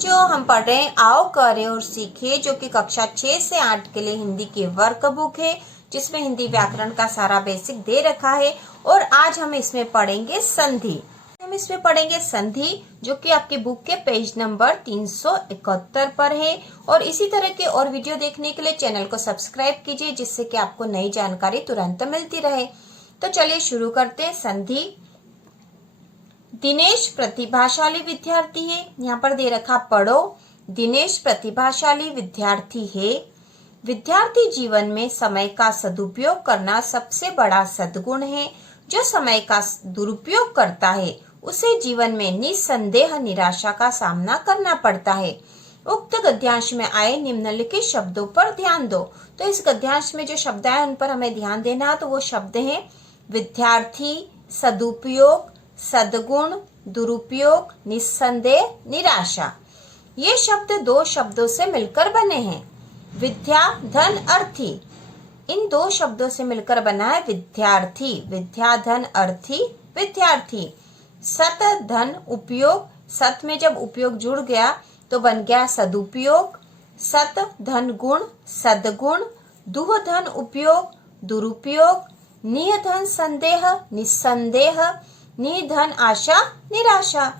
जो हम पढ़ रहे हैं आओ करें और सीखे, जो कि कक्षा 6 से 8 के लिए हिंदी की वर्क बुक है, जिसमें हिंदी व्याकरण का सारा बेसिक दे रखा है। और आज हम इसमें पढ़ेंगे संधि। हम इसमें पढ़ेंगे संधि, जो कि आपकी बुक के पेज नंबर 371 पर है। और इसी तरह के और वीडियो देखने के लिए चैनल को सब्सक्राइब कीजिए, जिससे कि आपको नई जानकारी तुरंत मिलती रहे। तो चलिए शुरू करते हैं। संधि। दिनेश प्रतिभाशाली विद्यार्थी है। यहाँ पर दे रखा पढ़ो। दिनेश प्रतिभाशाली विद्यार्थी है। विद्यार्थी जीवन में समय का सदुपयोग करना सबसे बड़ा सद्गुण है। जो समय का दुरुपयोग करता है उसे जीवन में निस्संदेह निराशा का सामना करना पड़ता है। उक्त गद्यांश में आए निम्नलिखित शब्दों पर ध्यान दो। तो इस गद्यांश में जो शब्द आए उन पर हमें ध्यान देना। तो वो शब्द हैं विद्यार्थी, सदुपयोग, सद्गुण, दुरुपयोग, निस्संदेह, निराशा। ये शब्द दो शब्दों से मिलकर बने हैं। विद्या, धन, अर्थी। इन दो शब्दों से मिलकर बना है विद्यार्थी। विद्या, धन, अर्थी, विद्यार्थी। सत, धन, उपयोग। सत में जब उपयोग जुड़ गया तो बन गया सदुपयोग। सत, धन, गुण, सद्गुण। दुह, धन, उपयोग, दुरुपयोग। निह, धन, संदेह, निस्संदेह। निधन, आशा, निराशा।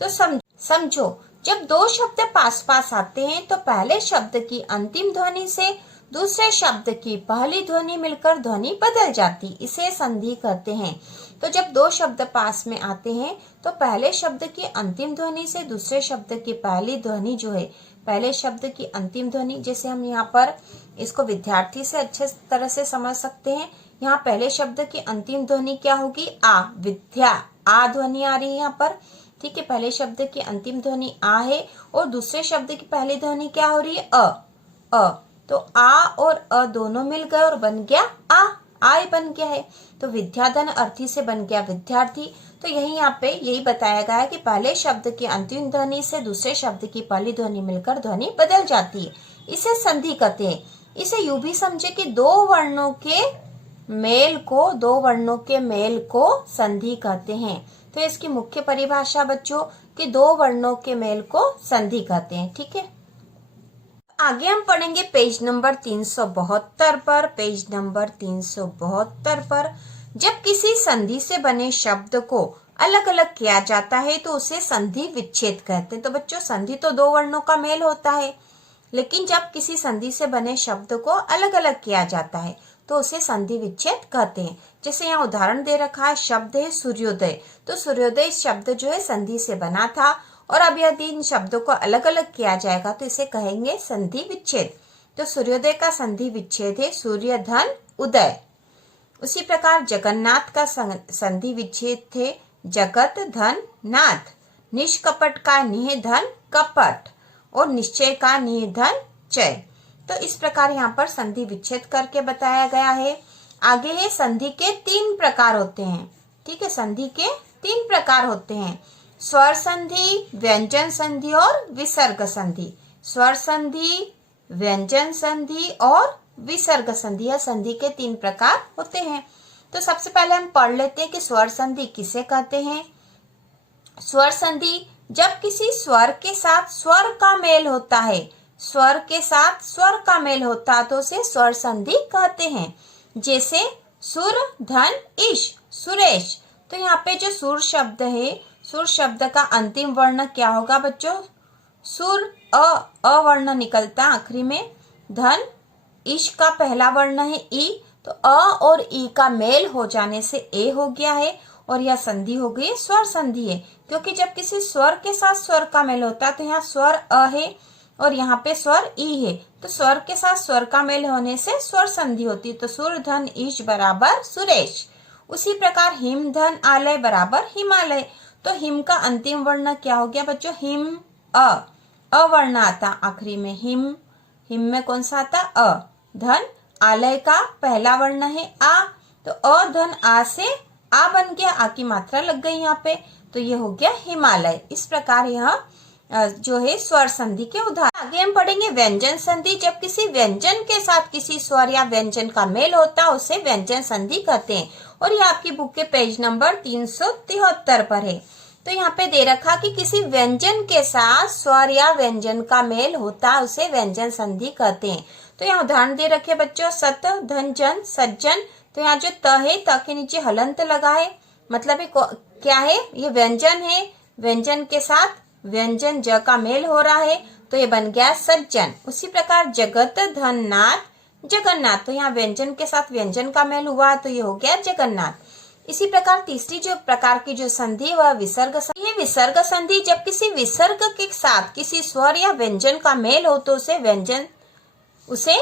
तो समझो, जब दो शब्द पास पास आते हैं तो पहले शब्द की अंतिम ध्वनि से दूसरे शब्द की पहली ध्वनि मिलकर ध्वनि बदल जाती, इसे संधि कहते हैं। तो जब दो शब्द पास में आते हैं तो पहले शब्द की अंतिम ध्वनि से दूसरे शब्द की पहली ध्वनि जो है, पहले शब्द की अंतिम ध्वनि, जैसे हम यहाँ पर इसको विद्यार्थी से अच्छे तरह से समझ सकते हैं। यहाँ पहले शब्द की अंतिम ध्वनि क्या होगी? आ। विद्या, आ ध्वनि आ रही है यहाँ पर। ठीक है, पहले शब्द की अंतिम ध्वनि आ है और दूसरे शब्द की पहली ध्वनि क्या हो रही है? अ। तो आ और अ दोनों मिल गए और बन गया आ बन गया है। तो विद्या, धन, अर्थी से बन गया विद्यार्थी। तो यही यहाँ पे यही बताया गया है कि पहले शब्द की अंतिम ध्वनि से दूसरे शब्द की पहली ध्वनि मिलकर ध्वनि बदल जाती है, इसे संधि कहते हैं। इसे यूं भी समझे कि दो वर्णों के मेल को संधि कहते हैं। तो इसकी मुख्य परिभाषा बच्चों कि दो वर्णों के मेल को संधि कहते हैं। ठीक है, आगे हम पढ़ेंगे पेज नंबर 372 पर। पेज नंबर 372 पर जब किसी संधि से बने शब्द को अलग अलग किया जाता है तो उसे संधि विच्छेद कहते हैं। तो बच्चों, संधि तो दो वर्णों का मेल होता है, लेकिन जब किसी संधि से बने शब्द को अलग अलग किया जाता है तो उसे संधि विच्छेद कहते हैं। जैसे यहाँ उदाहरण दे रखा है, शब्द है सूर्योदय। तो सूर्योदय शब्द जो है संधि से बना था और अब यदि इन शब्दों को अलग अलग किया जाएगा तो इसे कहेंगे संधि विच्छेद। तो सूर्योदय का संधि विच्छेद है सूर्य, धन, उदय। उसी प्रकार जगन्नाथ का संधि विच्छेद थे जगत, धन, नाथ। निष्कपट का निह, धन, कपट। और निश्चय का निह, धन, चय। तो इस प्रकार यहाँ पर संधि विच्छेद करके बताया गया है। आगे है संधि के 3 प्रकार होते हैं। ठीक है, संधि के 3 प्रकार होते हैं। स्वर संधि, व्यंजन संधि और विसर्ग संधि। स्वर संधि, व्यंजन संधि और विसर्ग संधि, यह संधि के 3 प्रकार होते हैं। तो सबसे पहले हम पढ़ लेते हैं कि स्वर संधि किसे कहते हैं। स्वर संधि जब किसी स्वर के साथ स्वर का मेल होता है, स्वर के साथ स्वर का मेल होता तो उसे स्वर संधि कहते हैं। जैसे सुर, धन, ईश, सुरेश। तो यहाँ पे जो सुर शब्द है, सुर शब्द का अंतिम वर्ण क्या होगा बच्चों? सुर, अ वर्ण निकलता आखिरी में। धन, ईश का पहला वर्ण है ई, तो अ और ई का मेल हो जाने से ए हो गया है और यह संधि हो गई, स्वर संधि है। क्योंकि जब किसी स्वर के साथ स्वर का मेल होता है तो यहाँ स्वर अ है और यहाँ पे स्वर ई है, तो स्वर के साथ स्वर का मेल होने से स्वर संधि होती है। तो सुर, धन, ईश बराबर सुरेश। उसी प्रकार हिम, धन, आलय बराबर हिमालय। तो हिम का अंतिम वर्ण क्या हो गया बच्चों? हिम, अ वर्ण आता आखिरी में। हिम में कौन सा आता? अ। धन, आलय का पहला वर्ण है आ, तो अ, धन, आ से आ बन गया, आ की मात्रा लग गई यहाँ पे, तो ये हो गया हिमालय। इस प्रकार यह जो है स्वर संधि के उदाहरण। आगे हम पढ़ेंगे व्यंजन संधि। जब किसी व्यंजन के साथ किसी स्वर या व्यंजन का मेल होता है उसे व्यंजन संधि कहते हैं। और ये आपकी बुक के पेज नंबर 373 पर है। तो यहाँ पे दे रखा कि किसी व्यंजन के साथ स्वर या व्यंजन का मेल होता है उसे व्यंजन संधि कहते हैं। तो यहाँ उदाहरण दे रखे बच्चों, सत, धन, जन, सज्जन। तो यहाँ जो त है, त के नीचे हलंत लगा है, मतलब ये क्या है, ये व्यंजन है, व्यंजन के साथ व्यंजन ज का मेल हो रहा है, तो ये बन गया सज्जन। उसी प्रकार जगत, धन, नाथ, जगन्नाथ। तो यहाँ व्यंजन के साथ व्यंजन का मेल हुआ तो ये हो गया जगन्नाथ। इसी प्रकार तीसरी जो प्रकार की जो संधि वह विसर्ग संधि है। विसर्ग संधि जब किसी विसर्ग के साथ किसी स्वर या व्यंजन का मेल हो तो उसे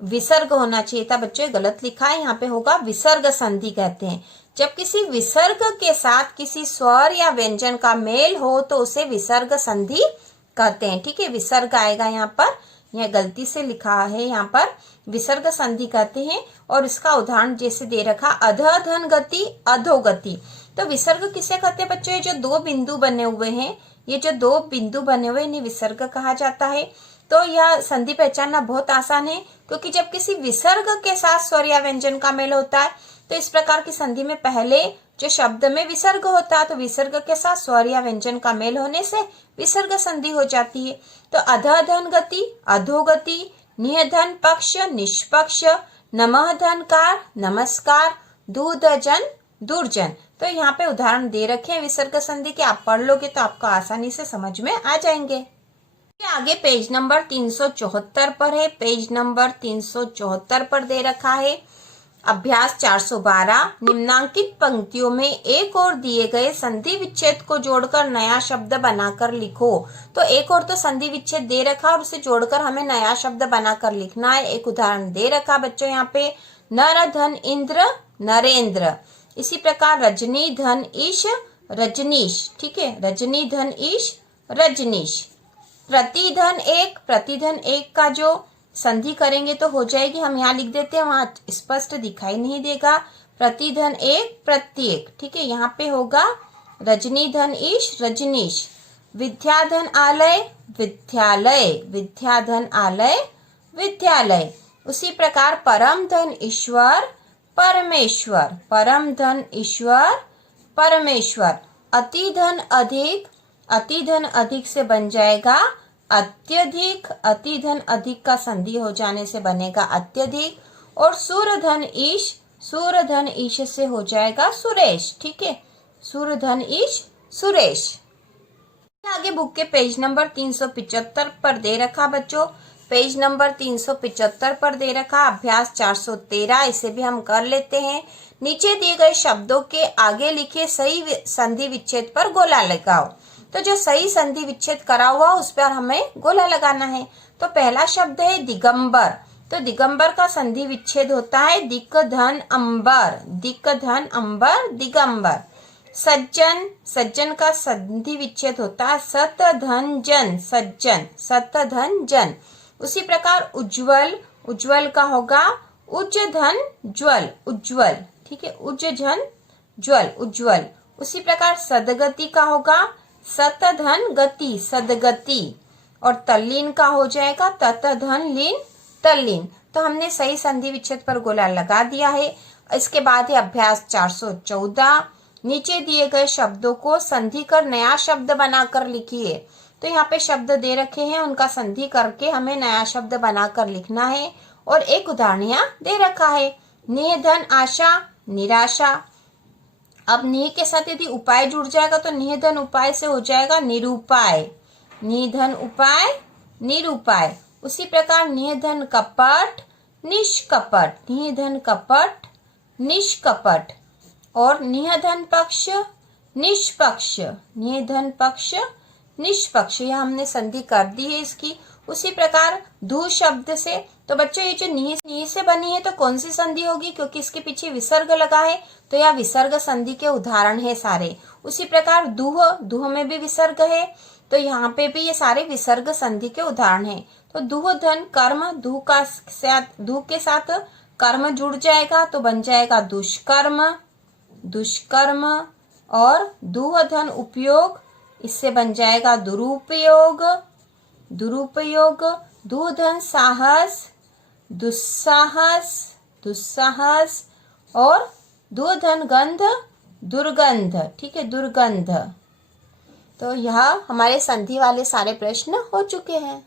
विसर्ग होना चाहिए था बच्चों, गलत लिखा है, यहाँ पे होगा विसर्ग संधि कहते हैं। जब किसी विसर्ग के साथ किसी स्वर या व्यंजन का मेल हो तो उसे विसर्ग संधि कहते हैं। ठीक है, विसर्ग आएगा यहाँ पर, यह गलती से लिखा है, यहाँ पर विसर्ग संधि कहते हैं। और इसका उदाहरण जैसे दे रखा, अध, धन, गति, अधोगति। तो विसर्ग किसे कहते हैं बच्चों, ये जो दो बिंदु बने हुए हैं, ये जो दो बिंदु बने हुए इन्हें विसर्ग कहा जाता है। तो यह संधि पहचानना बहुत आसान है, क्योंकि जब किसी विसर्ग के साथ स्वर या व्यंजन का मेल होता है तो इस प्रकार की संधि में पहले जो शब्द में विसर्ग होता है तो विसर्ग के साथ स्वर या व्यंजन का मेल होने से विसर्ग संधि हो जाती है। तो अध, धन, गति, अधोगति, निह, धन, पक्ष, निष्पक्ष, नमः, धनकार, नमस्कार, दूध, जन, दुर्जन। तो यहाँ पे उदाहरण दे रखे हैं विसर्ग संधि के, आप पढ़ लोगे तो आपको आसानी से समझ में आ जाएंगे। आगे पेज नंबर 374 पर है, पेज नंबर 374 पर दे रखा है अभ्यास 412, निम्नांकित पंक्तियों में एक और दिए गए संधि विच्छेद को जोड़कर नया शब्द बनाकर लिखो। तो एक और तो संधि विच्छेद दे रखा और उसे जोड़कर हमें नया शब्द बनाकर लिखना है। एक उदाहरण दे रखा बच्चों यहाँ पे, नर, धन, इंद्र, नरेंद्र। इसी प्रकार रजनी, धन, ईश, रजनीश। ठीक है, रजनी, धन, ईश, रजनीश। प्रतिधन एक, प्रतिधन एक का जो संधि करेंगे तो हो जाएगी, हम यहाँ लिख देते हैं, वहां स्पष्ट दिखाई नहीं देगा। प्रतिधन एक, प्रत्येक। ठीक है, यहाँ पे होगा रजनी, धन, ईश, रजनीश। विद्याधन आलय, विद्यालय, विद्याधन आलय, विद्यालय। उसी प्रकार परम धन ईश्वर, परमेश्वर, परम धन ईश्वर, परमेश्वर। अति धन अधिक, अति धन अधिक से बन जाएगा अत्यधिक, अति धन अधिक का संधि हो जाने से बनेगा अत्यधिक। और सूरधन ईश, सूरधन ईश से हो जाएगा सुरेश। ठीक है, सूरधन ईश, सुरेश। आगे बुक के पेज नंबर 375 पर दे रखा बच्चों, पेज नंबर 375 पर दे रखा अभ्यास 413, इसे भी हम कर लेते हैं। नीचे दिए गए शब्दों के आगे लिखे सही संधि विच्छेद पर गोला लगाओ। तो जो सही संधि विच्छेद करा हुआ उस पर हमें गोला लगाना है। तो पहला शब्द है दिगंबर, तो दिगंबर का संधि विच्छेद होता है दिक, धन, अंबर, दिक, धन, अंबर, दिगंबर। सज्जन, सज्जन का संधि विच्छेद होता है सत, धन, जन, सज्जन, सत, धन, जन। उसी प्रकार उज्ज्वल, उज्ज्वल का होगा उज्ज, धन, ज्वल, उज्ज्वल। ठीक है, उज्ज, धन, ज्वल, उज्ज्वल। उसी प्रकार सदगति का होगा सत, धन, गति, सदगति। और तल्लीन का हो जाएगा तत, धन, लीन, तल्लीन। तो हमने सही संधि विच्छेद पर गोला लगा दिया है। इसके बाद है अभ्यास 414, नीचे दिए गए शब्दों को संधि कर नया शब्द बनाकर लिखिए। तो यहाँ पे शब्द दे रखे हैं, उनका संधि करके हमें नया शब्द बनाकर लिखना है। और एक उदाहरण यहाँ दे रखा है, निह, धन, आशा, निराशा। अब निह के साथ यदि उपाय जुड़ जाएगा तो निह, धन, उपाय से हो जाएगा निरूपाय, निह, धन, उपाय, निरूपाय। उसी प्रकार निह, धन, कपट, निष्कपट, निह, धन, कपट, निष्कपट। और निह, धन, पक्ष, निष्पक्ष, निह, धन, पक्ष, निष्पक्ष। यह हमने संधि कर दी है इसकी। उसी प्रकार धू शब्द से, तो बच्चों ये जो निह से बनी है तो कौन सी संधि होगी, क्योंकि इसके पीछे विसर्ग लगा है तो यह विसर्ग संधि के उदाहरण है सारे। उसी प्रकार दूह, दूह में भी विसर्ग है तो यहाँ पे भी ये सारे विसर्ग संधि के उदाहरण है। तो दूह, धन, कर्म, दूह के साथ कर्म जुड़ जाएगा तो बन जाएगा दुष्कर्म, दुष्कर्म। और दूह, धन, उपयोग, इससे बन जाएगा दुरुपयोग, दुरुपयोग। दूह, धन, साहस, दुस्साहस, दुस्साहस। और दूह, धन, गंध, दुर्गंध। ठीक है, दुर्गंध। तो यह हमारे संधि वाले सारे प्रश्न हो चुके हैं।